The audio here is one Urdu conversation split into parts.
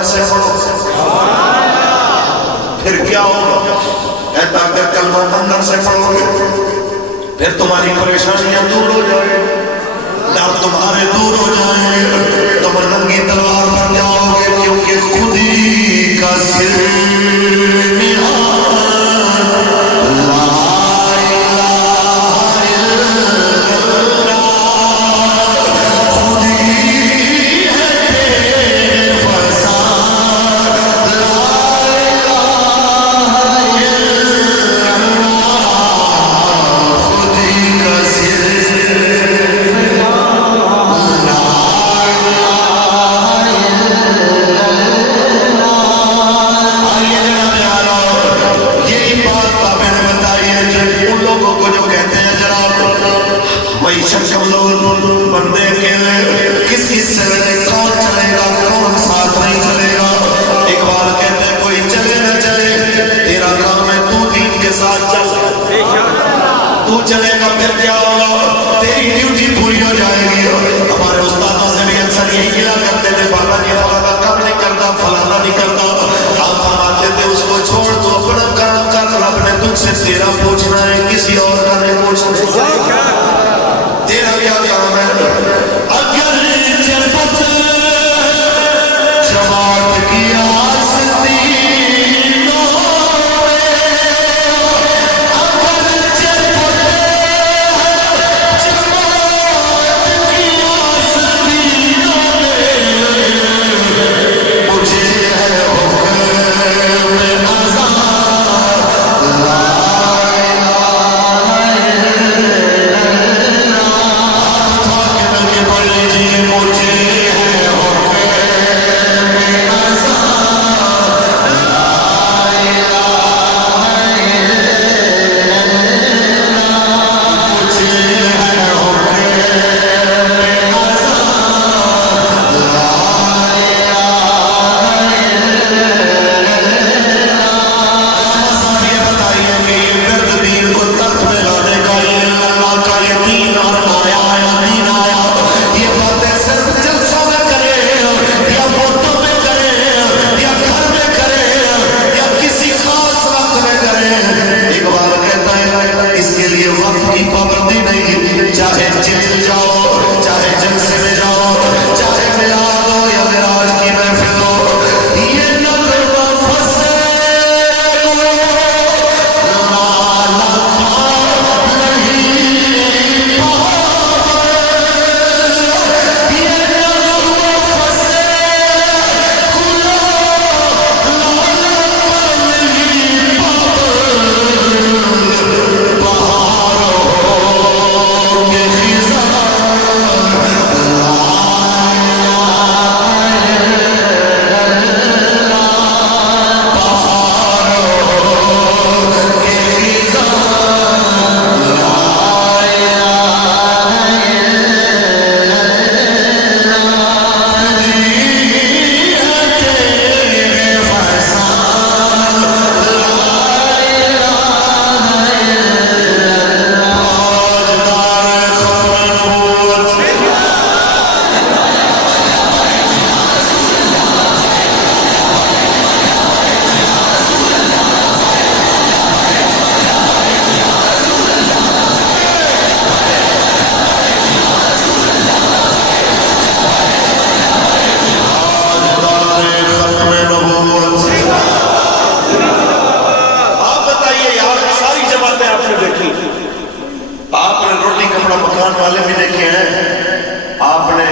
مندر سے پڑھو، پھر کیا ہوگا؟ کہتا اگر کلمہ مندر سے پڑھو گے پھر تمہاری پریشانیاں دور ہو جائیں، ڈر تمہارے دور ہو جائیں، تم ننگی تلوار بن جاؤ گے، کیونکہ خودی کا سر چلے گا پھر کیا ہوگا؟ تیری ڈیوٹی پوری ہو جائے گی۔ ہمارے استادوں سے بھی اکثر یہی کیا کرتے تھے، بابا جی فلانا کام نہیں کرتا، فلانا نہیں کرتا، آپ فرماتے تھے اس کو چھوڑ تو اپنا کام کر، رب نے تجھ سے تیرا پوچھنا ہے، کسی اور کا نہیں پوچھنا۔ تیرا کیا کام ہے؟ اگر جنت جماعت کی والے بھی دیکھے ہیں، آپ نے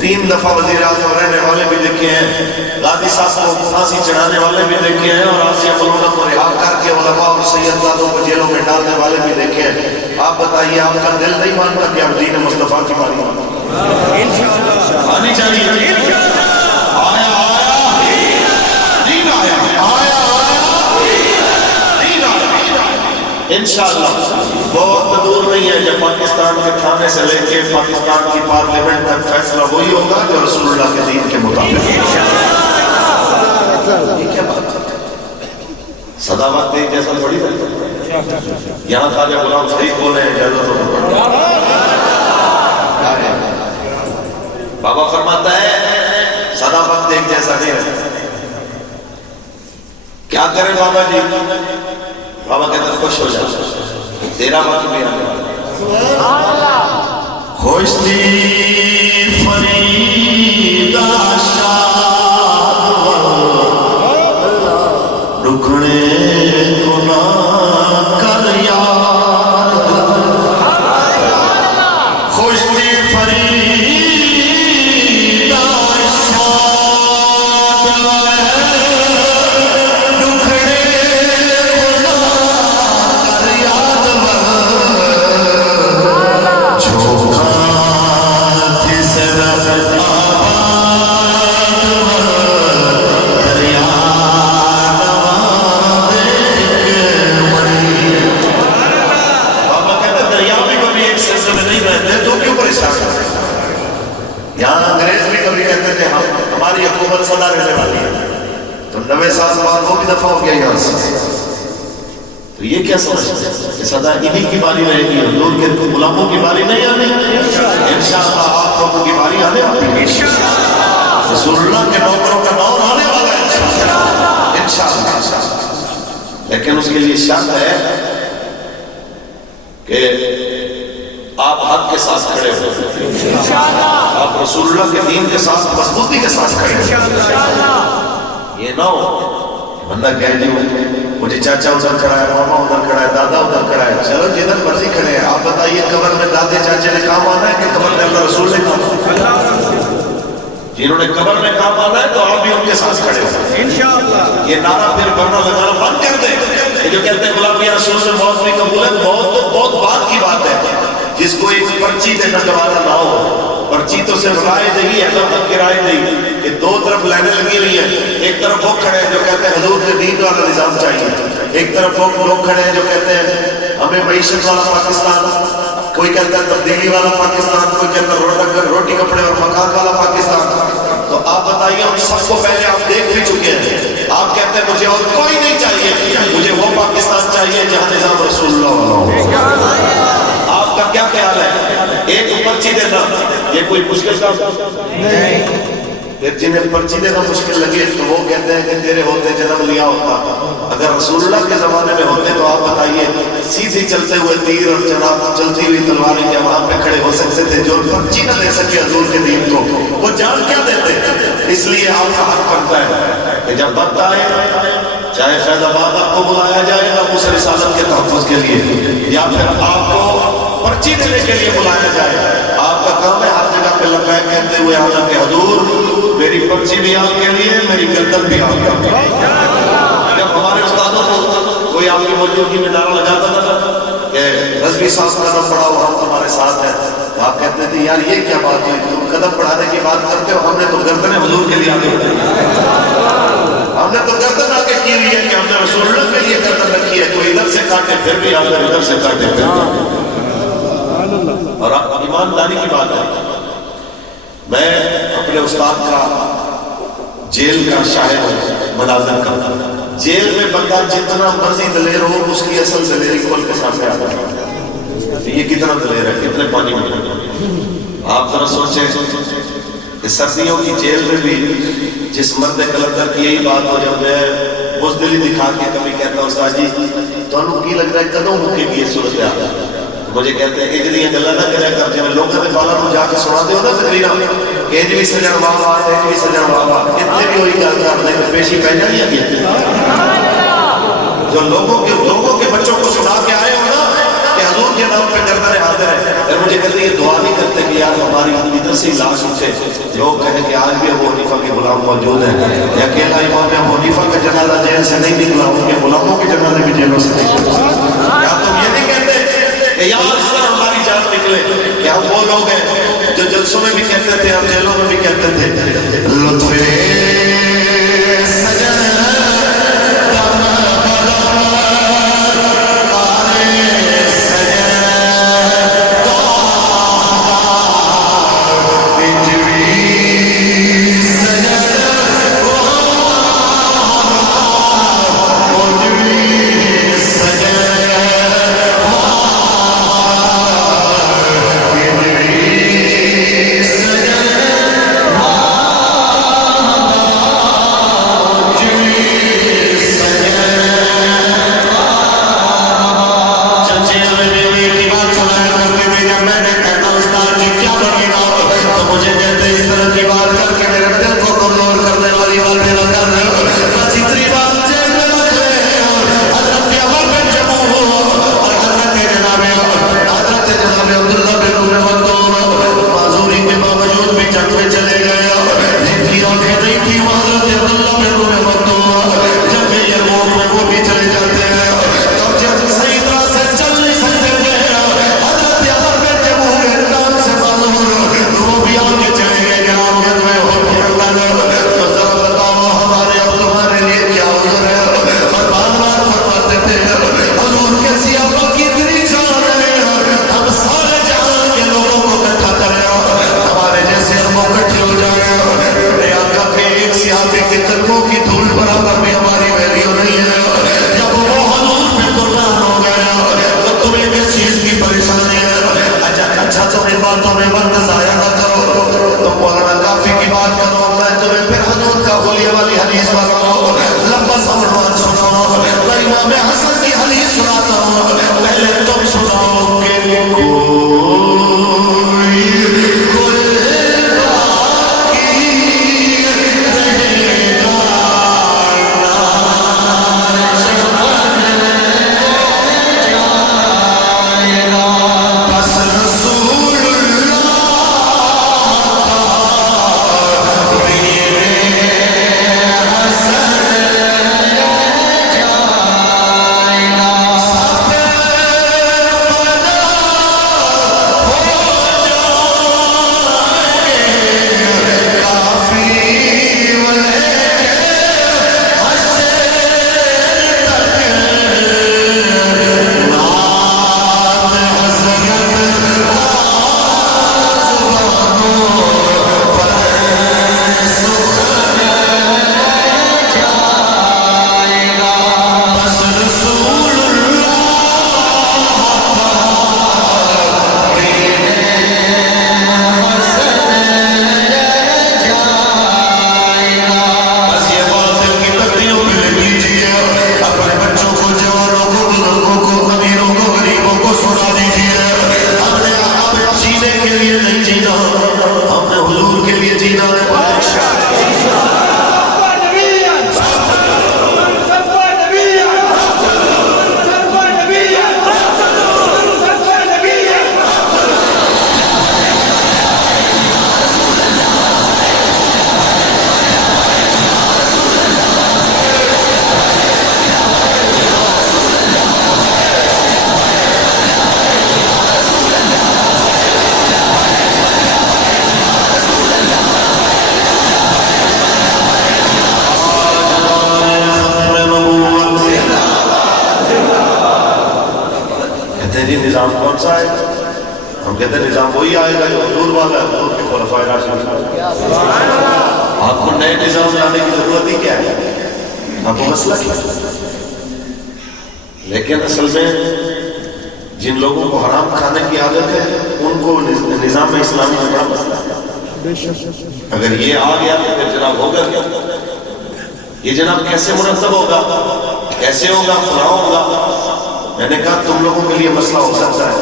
3 دفعہ وزیر اعظم رہنے والے بھی دیکھے ہیں، غازی صاحب کو پھانسی چڑھانے والے بھی دیکھے ہیں، اور آسیہ ملونہ کو رہا کر کے علماء اور سیدزادوں کو جیلوں میں ڈالنے والے بھی دیکھے ہیں۔ آپ بتائیے آپ کا دل نہیں مانتا کہ اب دین مصطفیٰ کی باری آنی چاہیے؟ آیا آیا دین آیا، آیا آیا دین آیا انشاءاللہ۔ بہت دور نہیں ہے جب پاکستان کے تھانے سے لے کے پاکستان کی پارلیمنٹ تک فیصلہ وہی ہوگا جو رسول اللہ کے دین کے مطابق۔ یہ کیا بات ہے؟ صداوت دیکھ جیسا تھوڑی ہے، یہاں خواجہ غلام شریف بولے ہیں اجازت ہو۔ بابا فرماتا ہے زیادہ وقت ایک جیسا نہیں رہتا. کیا کریں بابا جی؟ بابا کہتے ہیں خوش ہو جا، تیرا وقت بھی آنے والا. خوش تھی فریدا شاد رکھنے کو نہ کر یاد. خوش تھی فریدا شاد رکھنے کو نہ کر یاد. جھوکا تھی صرف آباد دریا یہاں انگریز بھی کبھی کہتے تھے ہماری حکومت سدا رہنے والی ہے، تو 90 سال بعد وہ بھی دفعہ ہو گیا یہاں سے. تو یہ کیا سمجھتے ہیں کہ سدا انہی کی باری رہے گی، حضور کے غلاموں کی باری نہیں آنی؟ انشاءاللہ آپ لوگوں کی باری آنے والی ہے. رسول اللہ کے نوکروں کا دور آنے والا ہے انشاءاللہ. لیکن اس کے لیے شرط ہے کہ آپ حق کے ساتھ کھڑے ہو، آپ رسول اللہ کے دین کے ساتھ مضبوطی کے ساتھ کھڑے ہو. یہ نہ ہو بندہ کہہ جی مجھے چاچا ادھر کھڑا ہے، ماما ادھر کھڑا ہے، دادا ادھر کھڑا ہے، چلو جدھر مرضی کھڑے ہیں. آپ بتائیے قبر میں دادے چاچے نے کام آنا ہے کہ قبر میں اللہ رسول نے کام آنا ہے؟ جنہوں نے قبر میں کام آنا ہے تو آپ بھی ان کے ساتھ کھڑے ہو انشاءاللہ. یہ نعرہ پھر بڑھنا لگانا بند کر دیں. یہ جو کہتے ہیں غلامی رسول سے موت نہیں قبول ہے، موت تو بہت بات کی بات ہے. جس کو ایک پرچی دینا گوارا نہ ہو، پرچی تو صرف رائے دے گی، اگر حق کی رائے دے گی. کہ دو طرف لائنیں لگی ہوئی ہیں، ایک طرف وہ کھڑے ہیں جو کہتے ہیں حضور کے دین والا نظام چاہیے، ایک طرف وہ لوگ کھڑے ہیں جو کہتے ہیں ہمیں معیشت والا پاکستان، کوئی کہتا ہے تبدیلی والا پاکستان، کوئی کہتا ہے روٹی کپڑے اور مکان والا پاکستان. تو آپ بتائیے ان سب کو پہلے آپ دیکھ بھی چکے ہیں. آپ کہتے ہیں مجھے اور کوئی نہیں چاہیے، مجھے وہ پاکستان چاہیے جہاں نظام رسول اللہ ہو. آپ کا کیا خیال ہے؟ ایک پرچی دینا یہ کوئی مشکل کام نہیں. پھر جنہیں پرچی دینا مشکل لگے تو وہ کہتے ہیں کہ تیرے ہوتے جنم لیا ہوتا. اگر رسول اللہ کے زمانے میں ہوتے تو آپ بتائیے سیدھی چلتے ہوئے تیر اور جناب چلتی ہوئی تلواریں کیا وہاں پہ کھڑے ہو سکتے تھے؟ جو پرچی نہ دے سکے حضور کے دین کو وہ جان کیا دیتے؟ اس لیے آپ کا حق بنتا ہے کہ جب وقت آئے چاہے فیض آباد آپ کو بلایا جائے گا اس رسالت کے تحفظ کے لیے، یا پھر آپ کو پرچی دینے کے لیے بلایا جائے، آپ کا کام ہے ہر جگہ پہ لبیک کہتے ہوئے آنا کہ حضور میری پرچی بھی آپ کے لیے، میری گردن بھی آپ کے لیے. جب ہمارے استادوں کو کوئی آپ کی موجودگی میں نعرہ لگاتا تھا کہ رضوی صاحب قدم بڑھاؤ ہم تمہارے ساتھ ہیں، تو آپ کہتے تھے یار یہ کیا بات ہے، تم قدم بڑھانے کی بات کرتے ہو، ہم نے تو گردنیں حضور کے لیے آگے بڑھائی، ہم نے تو گردن آگے کی ہوئی ہے کہ ہم نے رسول اللہ کے لیے گردن رکھی ہے. کوئی ادھر سے کاٹے پھر بھی آپ ادھر سے کاٹے پھر بھی. اور ایمانداری کی بات ہے، میں اپنے استاد کا جیل کا شاہد مناظر کرتا ہوں. جیل میں بندہ جتنا مرضی دلیر ہو اس کی اصل دلیری کھول کے سامنے آتا ہے. یہ کتنا دلیر ہے، کتنے پانی میں. آپ ذرا سوچیں کہ سردیوں کی جیل میں بھی جس مرد کلندر کی یہی بات ہو جب میں بزدلی دکھا کے کبھی کہتا ہوں استاد جی تو کی لگ رہا ہے کدوں مکے گی صورت ہے. مجھے کہتے ہیں کہ جی گلا نہ کرے کر جب لوگوں کے بالا کو جا کے سنا دے ہو نا تقریرا کہ بھی سجن بابا بھی سجن بابا اتنے بھی وہی گل کر دیں پیشی پہ جانی ہے. جو لوگوں کے بچوں کو سنا کے آئے ہو نا کہ حضور کے نام پہ گردن حاضر ہے، پھر مجھے کہتے ہیں یہ دعا نہیں کرتے کہ یار ہماری ادھر سے لاش اٹھے. لوگ کہیں کہ آج بھی ابو حنیفہ کے غلام موجود ہیں، یا اکیلا امام ابو حنیفہ کا جنازہ جیل سے نہیں نکلا، ان کے غلاموں کے جنازے بھی جیلوں سے نہیں نکلا. کیا تم یہ نہیں کہتے کہ یا اس طرح ہماری جان نکلے کہ ہم وہ لوگ ہیں جو جلسوں میں بھی کہتے تھے اور جیلوں میں بھی کہتے تھے لطف سجن کے قدموں کی دھول برابر بھی ہماری ویلیو نہیں ہے. جب وہ حضور پہ قربان ہو گیا تو تمہیں کس چیز کی پریشانی ہے؟ اچھا تم ان باتوں میں وقت ضائع نہ کرو، تم مولانا کافی کی بات کرو، میں تمہیں پھر حضور کا حلیہ والی حدیث بتاؤں. لمبا سا عنوان سنو، میں امام حسن کی حدیث سناتا ہوں، پہلے تم سناؤ کہ نظام کون سا ہے؟ ہم کہتے ہیں نظام وہی آئے گا جو حضور والا ہے، حضور کے خلفائے راشدین. آپ کو نئے نظام لانے کی ضرورت ہی کیا ہے؟ آپ کو مسئلہ کیا ہے؟ لیکن اصل میں جن لوگوں کو حرام کھانے کی عادت ہے ان کو نظام اسلامی میں بڑا مسئلہ ہے. اگر یہ آ گیا تو پھر جناب ہوگا کیا؟ یہ جناب کیسے مرتب ہوگا، کیسے ہوگا، فلاں ہوگا. میں نے کہا تم لوگوں کے لیے مسئلہ ہو سکتا ہے،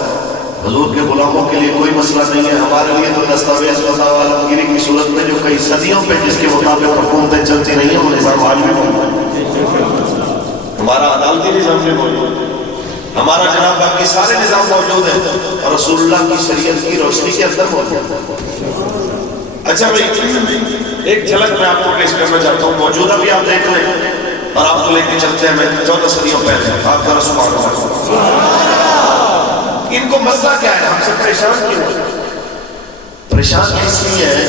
حضور کے غلاموں کے لیے کوئی مسئلہ نہیں ہے. ہمارے لیے تو دستاویز وضع عالمگیری کی صورت میں جو کئی صدیوں پہ جس کے مطابق حکومتیں چلتی نہیں ہیں وہ نظام آج بھی موجود ہے. ہمارا عدالتی نظام بھی موجود ہے، ہمارا جناب باقی سارے نظام موجود ہیں اور رسول اللہ کی شریعت کی روشنی کے اندر موجود ہے. اچھا بھائی ایک جھلک میں آپ کو پیش کرنا چاہتا ہوں، موجودہ بھی آپ دیکھ لیں اور آپ کو لے کے چلتے ہیں. میں 14 صدیوں پہلے آپ کا رسول اللہ ان کو مسئلہ کیا ہے؟ ہم سے پریشان کیوں ہے؟ پریشان اس لیے ہے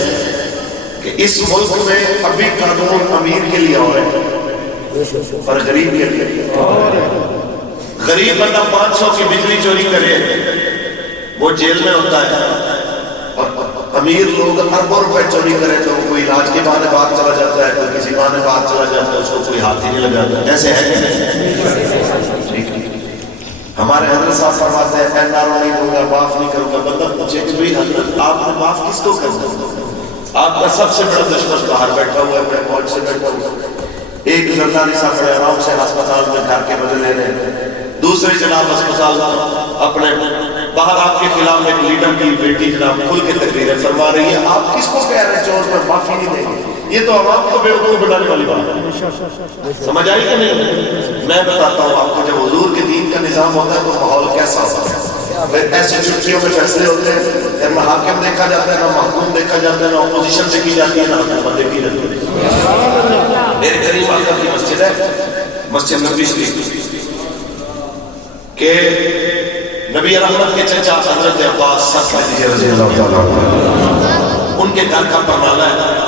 کہ اس ملک میں ابھی قانون امیر کے لیے اور ہے اور غریب کے لیے. غریب بندہ 500 کی بجلی چوری کرے وہ جیل میں ہوتا ہے، اور امیر لوگ اربوں روپے چوری کرے تو کوئی علاج کے بہانے باہر چلا جاتا ہے، کوئی کسی بہانے باہر چلا جاتا ہے، اس کو کوئی ہاتھ ہی نہیں لگاتا. ایسے ہے کہ ہمارے حضرت صاحب فرماتے ہیں اے نارو نہیں دوں گا، معاف نہیں کروں گا. بندہ پوچھے کہ بھئی حضرت آپ نے معاف کس کو کرنا؟ آپ کا سب سے بڑا دشمن باہر بیٹھا ہوا ہے، اپنے موج سے بیٹھا ہوا ہے. ایک زرداری صاحب بڑے آرام سے ہسپتال میں گھر کے بدلے لے رہے ہیں، دوسرے جناب ہسپتال اپنے باہر آپ کے خلاف ایک لیڈر کی بیٹی جناب کھل کے تقریریں فرما رہی ہے. آپ کس کو کہہ رہے ہیں چور پر معافی نہیں دیں گے؟ یہ تو عوام کو بیوقوف بنانے والی بات ہے. سمجھ آئی کہ نہیں؟ میں بتاتا ہوں آپ کو، جب حضور کے دین کا نظام ہوتا ہے تو ماحول کیسا ہوتا ہے. ایسے چھٹیوں میں فیصلے ہوتے ہیں، نہ حاکم دیکھا جاتا ہے، نہ محکوم دیکھا جاتا ہے، نہ اپوزیشن دیکھی جاتی ہے، نہ حکومت دیکھی جاتی ہے. میرے قریب آقا کی مسجد ہے، مسجد نبی شریف، کہ نبی رحمت کے چچا حضرت عباس رضی اللہ تعالیٰ ان کے گھر کا پرنالہ ہے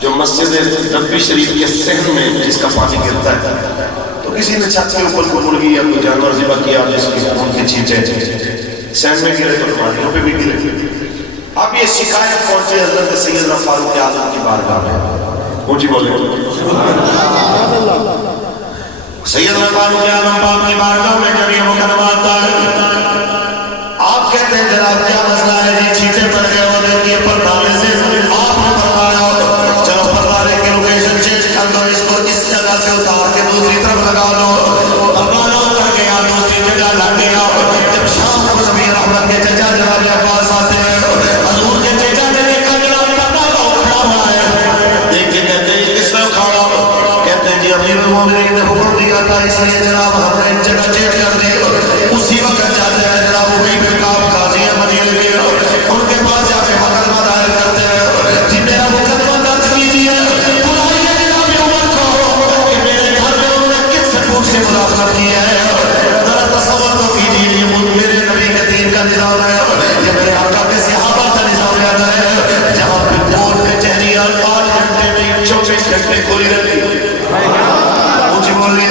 جو مسجد نبی شریف کے صحن میں جس کا پانی گرتا ہے. تو کسی نے چھت کے اوپر کوئی مرغی یا کوئی جانور ذبح کیا جس کی ان کے چیچے صحن میں گرے تو پانیوں پہ بھی گرے. اب یہ شکایت پہنچے حضرت سیدنا فاروق اعظم کی بارگاہ میں. اونچی بولے سیدنا فاروق اعظم پاک کی بارگاہ میں جب یہ مقدمہ آتا ہے آپ کہتے ہیں جناب کیا مسئلہ ہے جی چیچے پڑ گئے اور دیکھیے پردالے سے آپ نے فرمایا چلو پردالے کی لوکیشن چینج کر دو اس کو اس جگہ سے اتار کے دوسری طرف لگا دو پردالہ کر گیا دوسری جگہ لگ گیا جب شام کو نبی رحمت کے چچا جناب عباس آتے ہیں حضور کے چچا نے دیکھا جناب پردالہ اکھڑا ہوا ہے دیکھ کے کہتے ہیں کس نے اکھڑا کہتے ہیں جی امیر المومنین نے حکم دیا تھا اس لیے جناب ہم نے جگہ چینج کر دی اسی وقت جاتے ہیں جناب وہی پھر کام قاضی ہے مدینے کے ان کے پاس جا کے مقدمہ دائر کرتے ہیں جی میرا مقدمہ درج کیجیے بلائیے جناب عمر کو کہ میرے گھر میں انہوں نے کس سے پوچھ کے مداخلت کی ہے ذرا تصور تو کیجیے یہ میرے نبی کے دین کا نظام ہے یہ میرے آقا کے صحابہ کا نظام ہے جہاں پہ کورٹ کچہریاں 5 گھنٹے نہیں 24 گھنٹے کھلی رہتی اونچی بولیے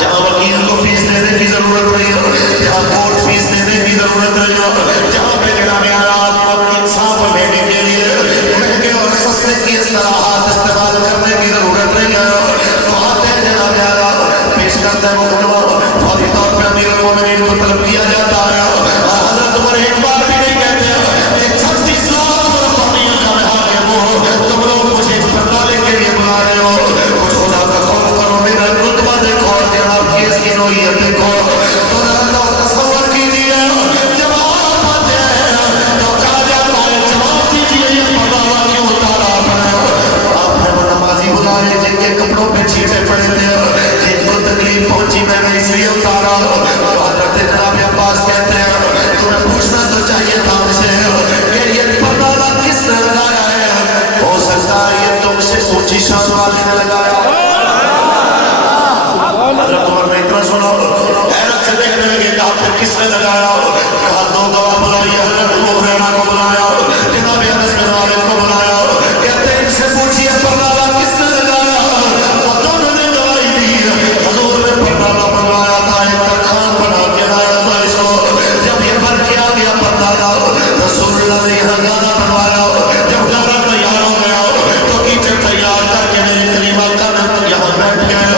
جہاں وکیل کو فیس دینے کی ضرورت نہیں ہے جہاں کورٹ فیس دینے کی ضرورت نہیں ہے جہاں پہ جناب آپ کو انصاف لینے کے لیے مہنگے اور سستے کی اصطلاحات استعمال کرنے کی ضرورت نہیں ہے تو آتے ہیں جناب پیش کرتے ہیں مقدمہ فوری طور پہ امیر المومنین کو طلب کیا جاتا ہے حضرت عمر ایک بار بھی نہیں کہتے کہ 36 لاکھ روپیہ کا میں حاکم ہوں تم لوگ مجھے پردالے کے لیے بلا رہے ہو کچھ خدا کا خوف کرو میرا رتبہ دیکھو اور جناب کیس کی نوعیت دیکھو تو اللہ تصور کیجیے جب آپ آتے ہیں تو کہا جاتا ہے جواب دیجیے یہ پردہ کیوں اتارا آپ نے وہ نمازی بلائے جن کے کپڑوں پہ چھیٹے پڑے تھے جن کو تکلیف پہنچی میں نے اس لیے اتارا تو حضرت جناب عباس کہتے ہیں تمہیں پوچھنا تو چاہیے تھا مجھ سے کہ یہ پردہ کس نے لگایا ہے ہو سکتا ہے یہ تم سے اونچی شان والے نے لگایا حضرت عمر نے اتنا سنا حیرت سے دیکھنے لگے کہ آپ نے کس نے لگایا کہا 2 گواہ بلائیے حضرت ابو ہریرہ کو بلایا جناب انس بن مالک کو بلایا کہتے ہیں ان سے پوچھئے پردہ کس نے لگایا وہ دونوں نے گواہی دی حضور نے پردہ بنوایا تھا ایک ترخان بنا کے لایا تھا اس کو جب یہ بن کے آ گیا پردہ رسول اللہ نے یہاں گانا بنوایا جب گانا تیار ہو گیا تو کیچڑ تیار کر کے میری کریمہ کا یہاں بیٹھ گئے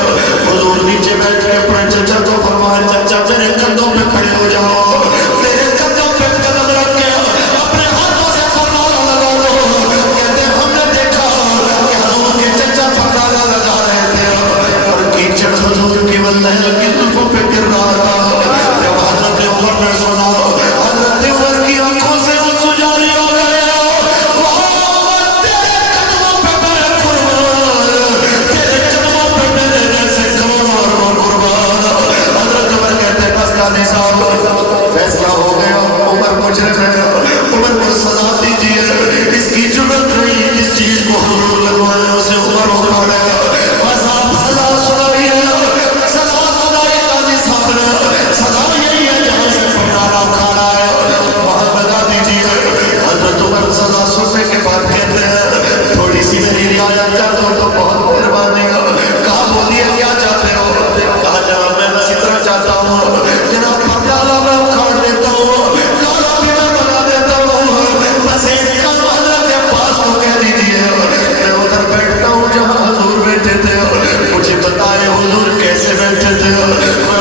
حضور نیچے بیٹھ کے اپنے چچا کو فرمایا چچا میرے کندھوں پہ کھڑے ہو جاؤ میرے کندھوں پہ قدم رکھ کے اپنے ہاتھوں سے فرمان لگا دو کہتے ہیں ہم نے دیکھا کہ حضور کے چچا پردہ لگا رہے تھے اور کیچڑ حضور کی واللہ کی زلفوں پہ گر رہا تھا جب حضرت عمر نے سنا حضرت عمر کی آنکھوں سے آنسو جاری ہو گئے فیصلہ ہو گیا عمر مجرم ہے عمر کو سزا دیجیے اس کی ضرورت نہیں اس چیز کو حضور لگوانے اسے عمر اٹھانے بس آپ سزا سنائیے سزا سنائیے قاضی صاحب نے سزا یہی ہے جہاں سے پردہ اٹھانا ہے وہاں لگا دیجیے حضرت عمر سزا سننے کے بعد کہتے ہیں تھوڑی سی میری رعایت کر دو تو بہت مہربانی کہا بولیے کیا چاہتے ہو کہا جناب میں بس اتنا چاہتا ہوں جناب پردہ میں اکھاڑ دیتا ہوں کالا بھی میں بنا دیتا ہوں بس ایک کام حضرت عباس کو کہہ دیجیے میں ادھر بیٹھتا ہوں جہاں حضور بیٹھے تھے مجھے بتائے حضور کیسے بیٹھے تھے میں